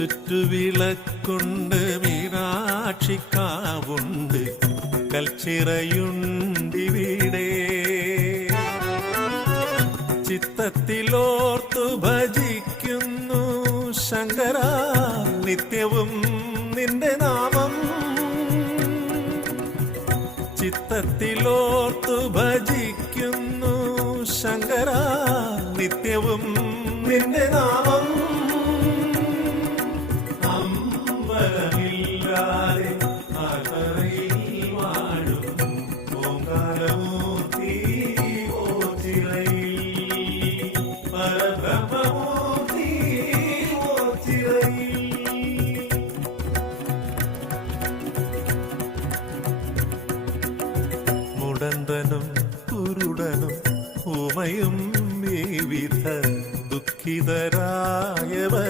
ചുറ്റുവിളക്കുണ്ട്, മീനാക്ഷിക്കാവുണ്ട്, കൽച്ചിറയുണ്ടിവിടെ. ചിത്തത്തിലോർത്തു ഭജിക്കുന്നു ശങ്കര, നിത്യവും നിന്റെ നാമം. ചിത്തത്തിലോർത്തു ഭജിക്കുന്നു ശങ്കര, നിത്യവും നിന്റെ നാമം. അമ്പലമില്ലാതെ അകറയിൽ വാഴും ഓംകാരമൂർത്തി ഓച്ചിറയിൽ, പരബ്രഹ്മമൂർത്തി ഓച്ചിറയിൽ. മുടന്തനും കുരുടനും ഉമയും വിവിധ ദുഃഖിതരാ